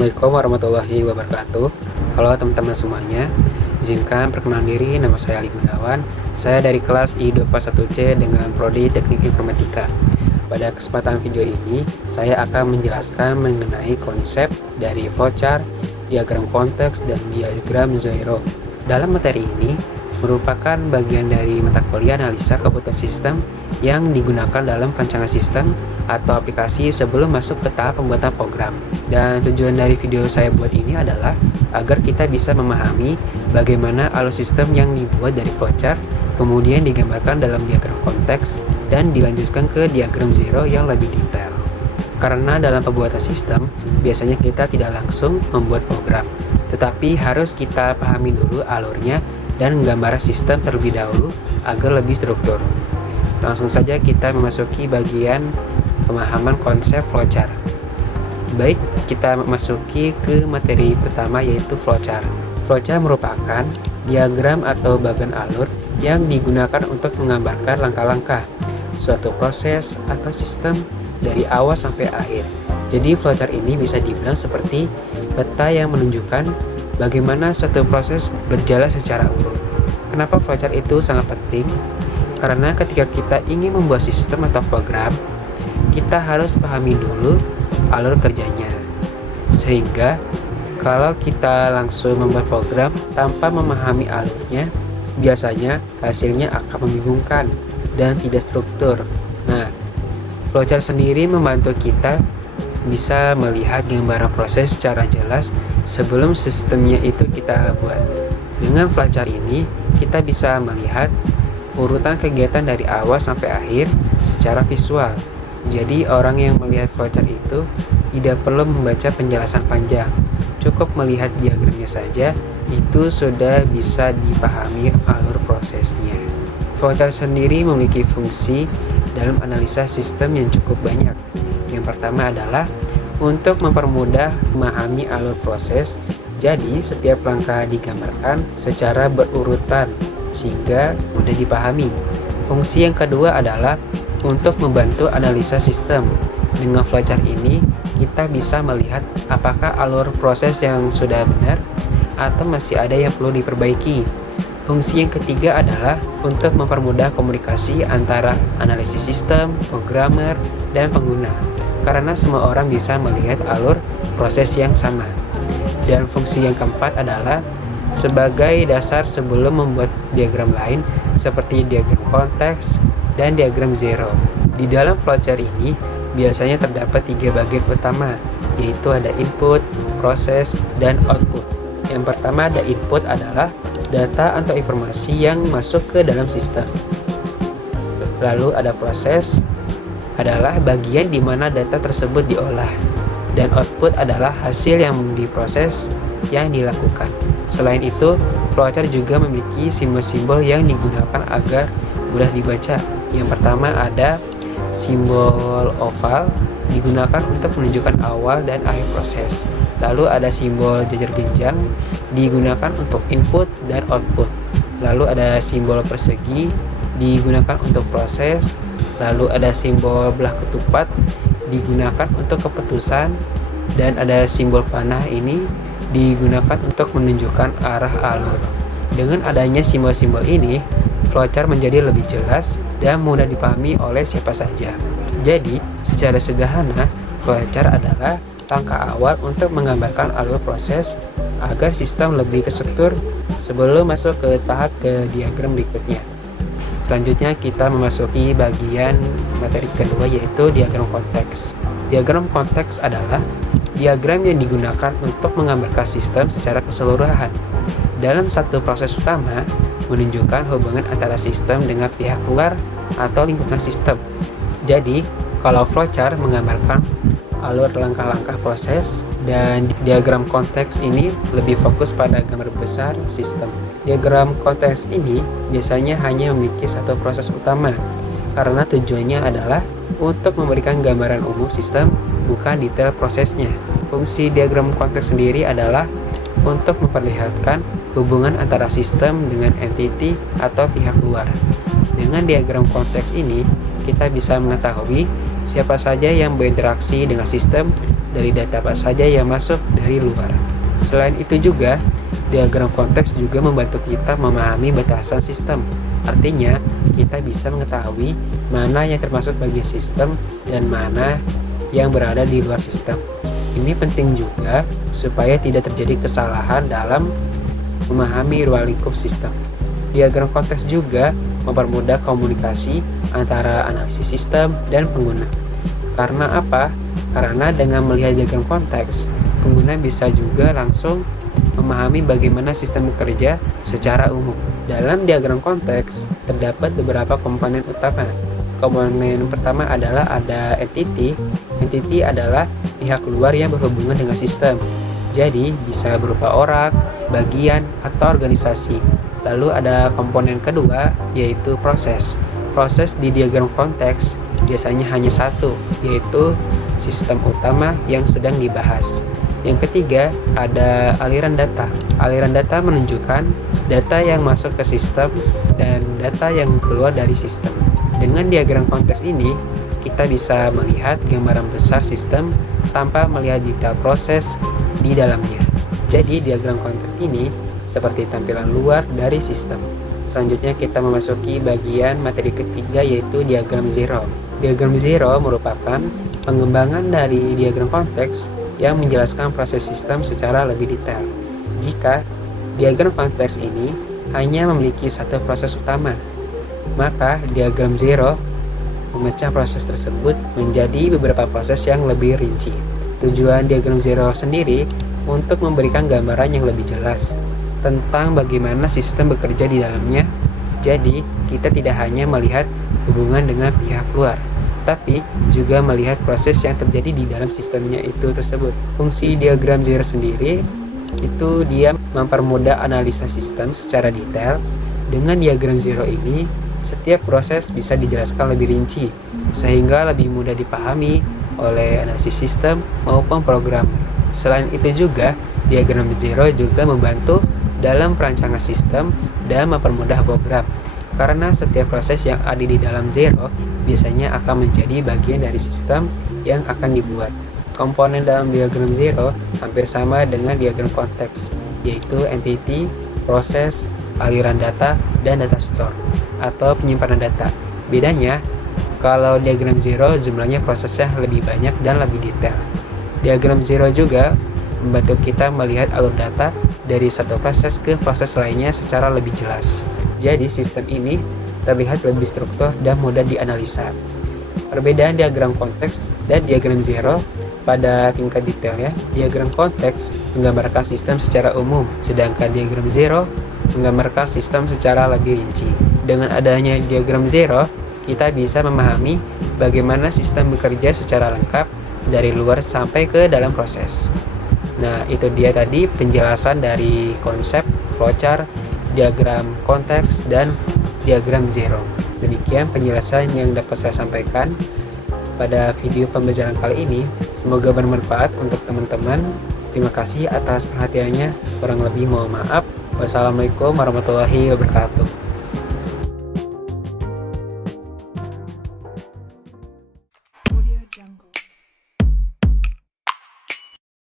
Assalamualaikum warahmatullahi wabarakatuh. Halo teman-teman semuanya. Izinkan perkenalan diri, nama saya Ali Gunawan. Saya dari kelas I241C dengan prodi Teknik Informatika. Pada kesempatan video ini, saya akan menjelaskan mengenai konsep dari flowchart, diagram konteks, dan diagram Zero. Dalam materi ini, merupakan bagian dari mata kuliah analisa kebutuhan sistem yang digunakan dalam perancangan sistem atau aplikasi sebelum masuk ke tahap pembuatan program. Dan tujuan dari video saya buat ini adalah agar kita bisa memahami bagaimana alur sistem yang dibuat dari flowchart, kemudian digambarkan dalam diagram konteks, dan dilanjutkan ke diagram Zero yang lebih detail. Karena dalam pembuatan sistem, biasanya kita tidak langsung membuat program, tetapi harus kita pahami dulu alurnya dan gambaran sistem terlebih dahulu agar lebih struktur. Langsung saja kita memasuki bagian pemahaman konsep flowchart. Baik, kita memasuki ke materi pertama yaitu flowchart. Flowchart merupakan diagram atau bagan alur yang digunakan untuk menggambarkan langkah-langkah suatu proses atau sistem dari awal sampai akhir. Jadi flowchart ini bisa dibilang seperti peta yang menunjukkan bagaimana suatu proses berjalan secara urut. Kenapa flowchart itu sangat penting? Karena ketika kita ingin membuat sistem atau program, kita harus pahami dulu alur kerjanya. Sehingga kalau kita langsung membuat program tanpa memahami alurnya, biasanya hasilnya akan membingungkan dan tidak struktur. Nah, flowchart sendiri membantu kita bisa melihat gambaran proses secara jelas sebelum sistemnya itu kita buat. Dengan flowchart ini, kita bisa melihat urutan kegiatan dari awal sampai akhir secara visual. Jadi orang yang melihat flowchart itu tidak perlu membaca penjelasan panjang, cukup melihat diagramnya saja, itu sudah bisa dipahami alur prosesnya. Flowchart sendiri memiliki fungsi dalam analisa sistem yang cukup banyak. Yang pertama adalah untuk mempermudah memahami alur proses, jadi setiap langkah digambarkan secara berurutan sehingga mudah dipahami. Fungsi yang kedua adalah untuk membantu analisa sistem. Dengan flowchart ini, kita bisa melihat apakah alur proses yang sudah benar atau masih ada yang perlu diperbaiki. Fungsi yang ketiga adalah untuk mempermudah komunikasi antara analisis sistem, programmer, dan pengguna. Karena semua orang bisa melihat alur proses yang sama. Dan fungsi yang keempat adalah sebagai dasar sebelum membuat diagram lain seperti diagram konteks dan diagram Zero. Di dalam flowchart ini biasanya terdapat 3 bagian utama, yaitu ada input, proses, dan output. Yang pertama ada input adalah data atau informasi yang masuk ke dalam sistem. Lalu ada proses adalah bagian di mana data tersebut diolah, dan output adalah hasil yang diproses yang dilakukan. Selain itu, flowchart juga memiliki simbol-simbol yang digunakan agar mudah dibaca. Yang pertama ada simbol oval, digunakan untuk menunjukkan awal dan akhir proses. Lalu ada simbol jajar genjang, digunakan untuk input dan output. Lalu ada simbol persegi, digunakan untuk proses. Lalu ada simbol belah ketupat, digunakan untuk keputusan. Dan ada simbol panah, ini digunakan untuk menunjukkan arah alur. Dengan adanya simbol-simbol ini, flowchart menjadi lebih jelas dan mudah dipahami oleh siapa saja. Jadi, secara sederhana, flowchart adalah langkah awal untuk menggambarkan alur proses agar sistem lebih terstruktur sebelum masuk ke tahap ke diagram berikutnya. Selanjutnya kita memasuki bagian materi kedua yaitu diagram konteks. Diagram konteks adalah diagram yang digunakan untuk menggambarkan sistem secara keseluruhan. Dalam satu proses utama, menunjukkan hubungan antara sistem dengan pihak luar atau lingkungan sistem. Jadi, kalau flowchart menggambarkan alur langkah-langkah proses, dan diagram konteks ini lebih fokus pada gambar besar sistem. Diagram konteks ini biasanya hanya memiliki satu proses utama, karena tujuannya adalah untuk memberikan gambaran umum sistem, bukan detail prosesnya. Fungsi diagram konteks sendiri adalah untuk memperlihatkan hubungan antara sistem dengan entity atau pihak luar. Dengan diagram konteks ini, kita bisa mengetahui siapa saja yang berinteraksi dengan sistem dari data apa saja yang masuk dari luar. Selain itu juga, diagram konteks juga membantu kita memahami batasan sistem. Artinya, kita bisa mengetahui mana yang termasuk bagian sistem dan mana yang berada di luar sistem. Ini penting juga supaya tidak terjadi kesalahan dalam memahami ruang lingkup sistem. Diagram konteks juga mempermudah komunikasi antara analisis sistem dan pengguna. Karena apa? Karena dengan melihat diagram konteks, pengguna bisa juga langsung memahami bagaimana sistem bekerja secara umum. Dalam diagram konteks, terdapat beberapa komponen utama. Komponen pertama adalah ada entity. Entity adalah pihak luar yang berhubungan dengan sistem. Jadi, bisa berupa orang, bagian, atau organisasi. Lalu ada komponen kedua, yaitu proses. Proses di diagram konteks biasanya hanya satu, yaitu sistem utama yang sedang dibahas. Yang ketiga, ada aliran data. Aliran data menunjukkan data yang masuk ke sistem dan data yang keluar dari sistem. Dengan diagram konteks ini, kita bisa melihat gambaran besar sistem tanpa melihat detail proses di dalamnya. Jadi, diagram konteks ini seperti tampilan luar dari sistem. Selanjutnya kita memasuki bagian materi ketiga, yaitu diagram zero. Diagram zero merupakan pengembangan dari diagram konteks yang menjelaskan proses sistem secara lebih detail. Jika diagram konteks ini hanya memiliki satu proses utama, maka diagram zero memecah proses tersebut menjadi beberapa proses yang lebih rinci. Tujuan diagram zero sendiri untuk memberikan gambaran yang lebih jelas tentang bagaimana sistem bekerja di dalamnya. Jadi, kita tidak hanya melihat hubungan dengan pihak luar, tapi juga melihat proses yang terjadi di dalam sistemnya itu tersebut. Fungsi diagram zero sendiri itu dia mempermudah analisa sistem secara detail. Dengan diagram zero ini, setiap proses bisa dijelaskan lebih rinci, sehingga lebih mudah dipahami oleh analisis sistem maupun programmer. Selain itu juga, diagram zero juga membantu dalam perancangan sistem dan mempermudah program. Karena setiap proses yang ada di dalam zero biasanya akan menjadi bagian dari sistem yang akan dibuat. Komponen dalam diagram zero hampir sama dengan diagram konteks, yaitu entity, proses, aliran data, dan data store atau penyimpanan data. Bedanya, kalau diagram zero jumlahnya prosesnya lebih banyak dan lebih detail. Diagram zero juga membantu kita melihat alur data dari satu proses ke proses lainnya secara lebih jelas. Jadi sistem ini terlihat lebih struktur dan mudah dianalisa. Perbedaan diagram konteks dan diagram zero pada tingkat detailnya, diagram konteks menggambarkan sistem secara umum, sedangkan diagram zero menggambarkan sistem secara lebih rinci. Dengan adanya diagram zero, kita bisa memahami bagaimana sistem bekerja secara lengkap dari luar sampai ke dalam proses. Nah, itu dia tadi penjelasan dari konsep flowchart, diagram konteks, dan diagram zero. Demikian penjelasan yang dapat saya sampaikan pada video pembelajaran kali ini. Semoga bermanfaat untuk teman-teman. Terima kasih atas perhatiannya. Kurang lebih mohon maaf. Wassalamualaikum warahmatullahi wabarakatuh.